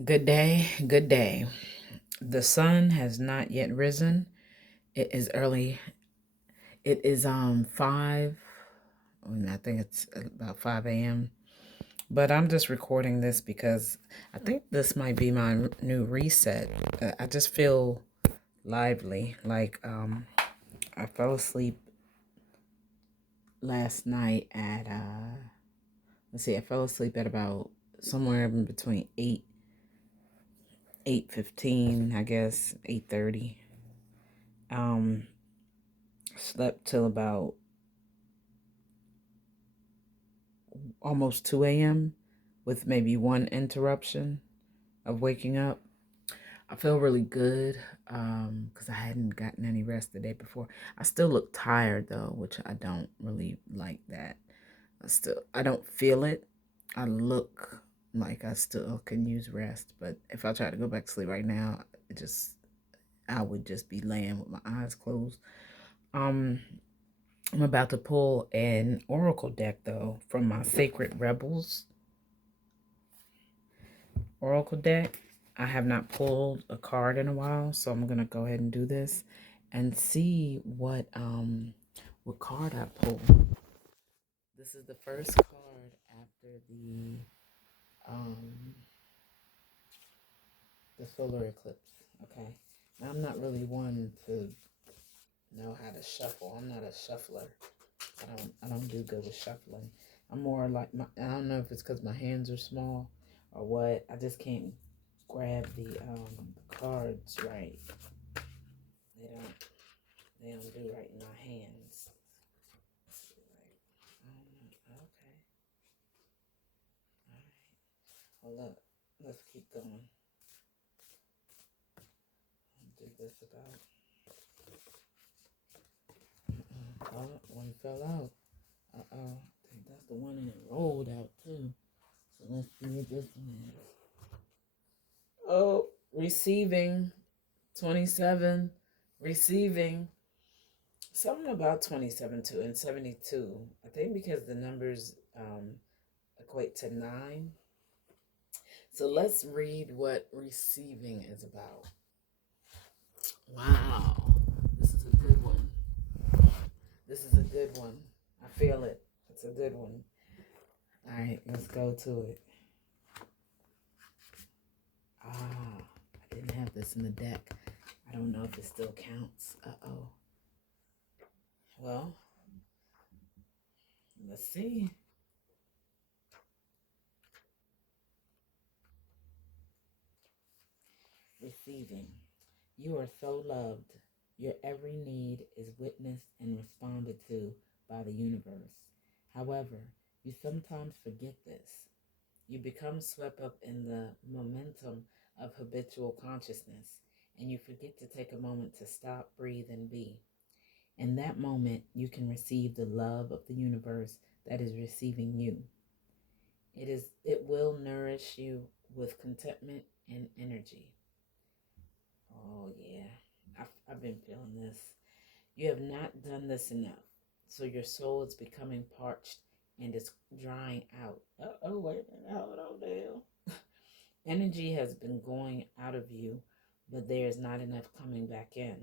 Good day, good day. The sun has not yet risen. It is early. It is 5. I think it's about 5 a.m. But I'm just recording this because I think this might be my new reset. I just feel lively. I fell asleep last night at let's see, I fell asleep at about somewhere in between 8:15, I guess, 8:30. Um Slept till about almost 2 a.m. with maybe one interruption of waking up. I feel really good because I hadn't gotten any rest the day before. I still look tired though, which I don't really like that. I don't feel it. I look like I still can use rest, but if I try to go back to sleep right now, I would just be laying with my eyes closed. Um, I'm about to pull an oracle deck though from my Sacred Rebels oracle deck. I have not pulled a card in a while, so I'm gonna go ahead and do this and see what card I pull. This is the first card after um the solar eclipse. Okay. Now I'm not really one to know how to shuffle. I'm not a shuffler. I don't do good with shuffling. I'm more like I don't know if it's because my hands are small or what. I just can't grab the cards right. They don't they don't do right in my hands. Okay. All right. Hold up. Let's keep going. Do this about. Oh, one fell out. Uh-oh. I think that's the one and it rolled out too. So let's see what this one is. Oh, receiving 27. Receiving. Something about 27 too and 72. I think because the numbers equate to 9. So let's read what receiving is about. Wow. This is a good one. This is a good one. I feel it. It's a good one. All right, let's go to it. I didn't have this in the deck. I don't know if it still counts. Uh-oh. Well, let's see. Receiving. You are so loved. Your every need is witnessed and responded to by the universe. However, you sometimes forget this. You become swept up in the momentum of habitual consciousness, and you forget to take a moment to stop, breathe, and be. In that moment, you can receive the love of the universe that is receiving you. It will nourish you with contentment and energy. Oh yeah, I've been feeling this. You have not done this enough, so your soul is becoming parched and is drying out. Oh wait a minute, hold on now. Energy has been going out of you, but there is not enough coming back in.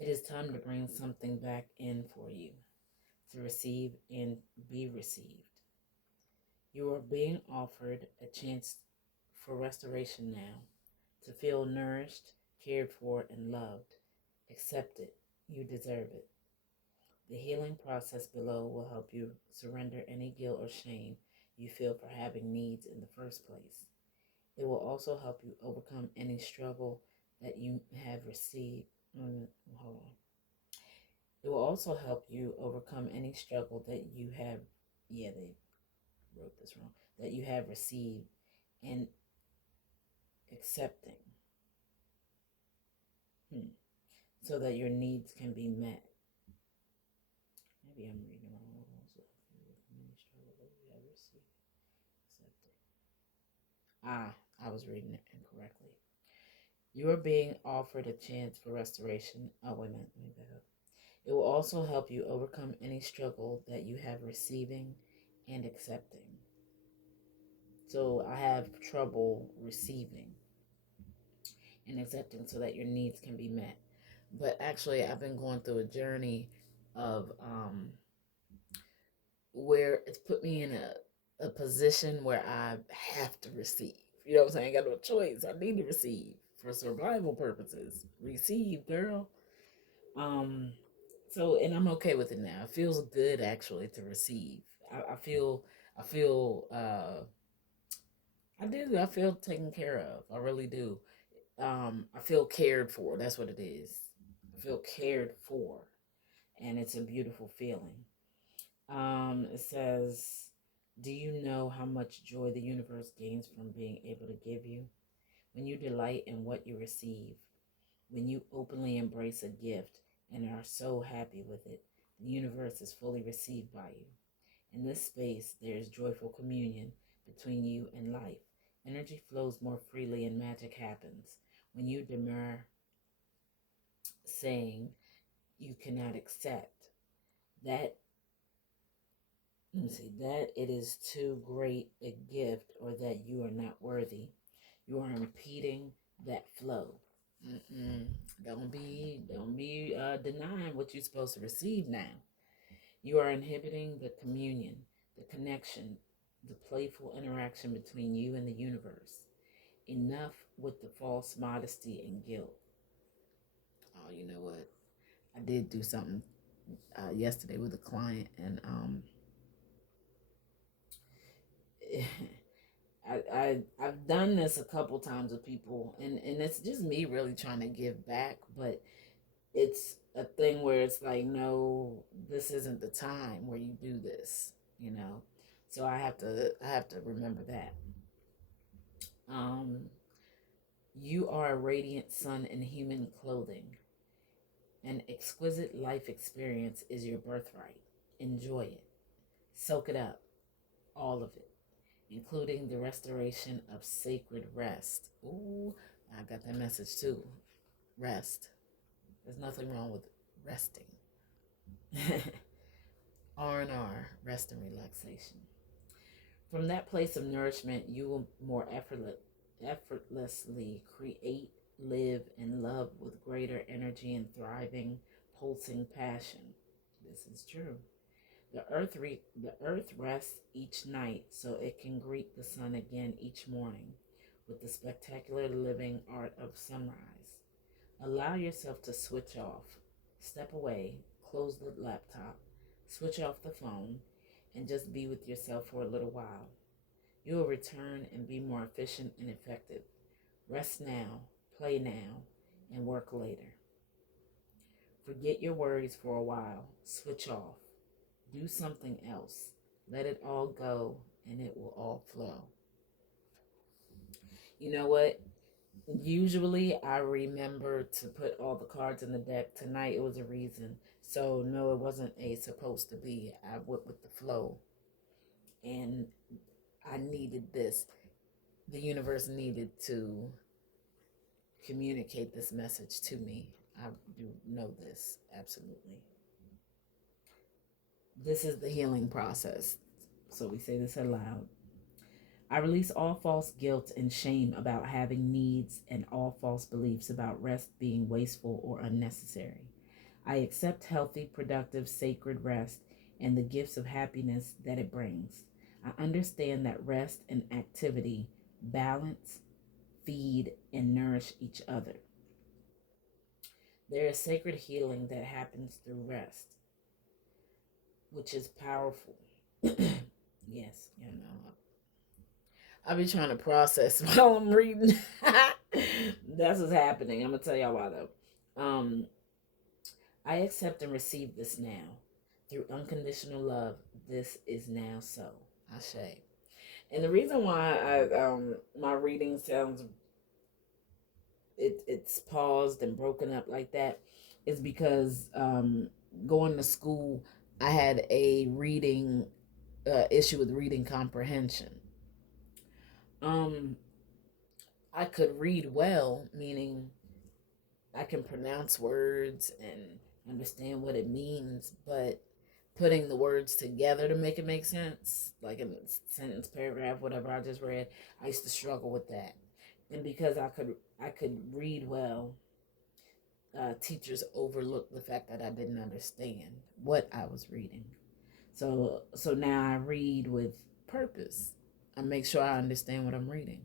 It is time to bring something back in for you to receive and be received. You are being offered a chance for restoration now, to feel nourished, cared for, and loved. Accept it. You deserve it. The healing process below will help you surrender any guilt or shame you feel for having needs in the first place. It will also help you overcome any struggle that you have received. Hold on. It will also help you overcome any struggle that you have. Yeah, they wrote this wrong. That you have received and accepting, so that your needs can be met. Maybe I'm reading wrong. Also, any struggle that you have received, accepting. I was reading it incorrectly. You are being offered a chance for restoration. Oh, wait a minute. Let me back up. It will also help you overcome any struggle that you have receiving and accepting, So I have trouble receiving and accepting so that your needs can be met. But actually, I've been going through a journey of where it's put me in a position where I have to receive. You know what I'm saying? I got no choice. I need to receive for survival purposes. Receive, girl. Um, so and I'm okay with it now. It feels good actually to receive. I feel I do. I feel taken care of. I really do. I feel cared for. That's what it is. I feel cared for, and it's a beautiful feeling. It says, "Do you know how much joy the universe gains from being able to give you? When you delight in what you receive, when you openly embrace a gift and are so happy with it, the universe is fully received by you. In this space, there is joyful communion between you and life. Energy flows more freely and magic happens. When you demur, saying you cannot accept that, let me see, that it is too great a gift or that you are not worthy, you are impeding that flow. Mm-mm. Don't be denying what you're supposed to receive now. You are inhibiting the communion, the connection, the playful interaction between you and the universe. Enough with the false modesty and guilt. Oh, you know what? I did do something yesterday with a client, and I've done this a couple times with people, and it's just me really trying to give back, but it's a thing where it's like, no, this isn't the time where you do this, you know. So I have to remember that. Um, you are a radiant sun in human clothing. An exquisite life experience is your birthright. Enjoy it. Soak it up, all of it, including the restoration of sacred rest. Ooh, I got that message too. Rest. There's nothing wrong with resting. R&R, rest and relaxation. From that place of nourishment, you will more effortlessly create, live, and love with greater energy and thriving, pulsing passion. This is true. The earth rests each night so it can greet the sun again each morning with the spectacular living art of sunrise. Allow yourself to switch off. Step away, close the laptop, switch off the phone, and just be with yourself for a little while. You will return and be more efficient and effective. Rest now, play now, and work later. Forget your worries for a while. Switch off. Do something else. Let it all go and it will all flow. You know what? Usually I remember to put all the cards in the deck. Tonight it was a reason. So no, it wasn't a supposed to be. I went with the flow. And I needed this. The universe needed to communicate this message to me. I do know this, absolutely. This is the healing process. So we say this aloud. I release all false guilt and shame about having needs and all false beliefs about rest being wasteful or unnecessary. I accept healthy, productive, sacred rest and the gifts of happiness that it brings. I understand that rest and activity balance, feed, and nourish each other. There is sacred healing that happens through rest, which is powerful. Yes, you know. I be trying to process while I'm reading. That's what's happening. I'm gonna tell y'all why though. I accept and receive this now. Through unconditional love, this is now so. Ashe. And the reason why my reading sounds it's paused and broken up like that is because going to school I had a reading issue with reading comprehension. Um, I could read well, meaning I can pronounce words and understand what it means, but putting the words together to make it make sense, like in a sentence, paragraph, whatever I just read. I used to struggle with that, and because I could read well, teachers overlooked the fact that I didn't understand what I was reading. So now I read with purpose. I make sure I understand what I'm reading.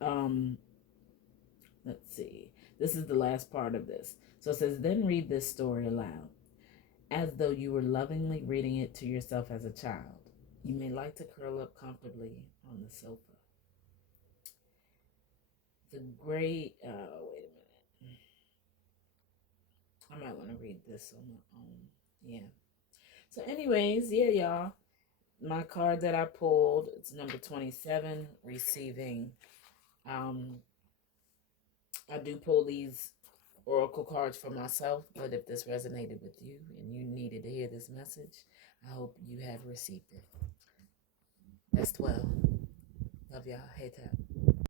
Um, let's see. This is the last part of this. So it says, then read this story aloud, as though you were lovingly reading it to yourself as a child. You may like to curl up comfortably on the sofa. The great, wait a minute. I might want to read this on my own. Yeah. So, anyways, yeah, y'all. My card that I pulled, it's number 27, receiving. I do pull these oracle cards for myself, but if this resonated with you and you needed to hear this message, I hope you have received it. That's 12. Love y'all. Hey, tap.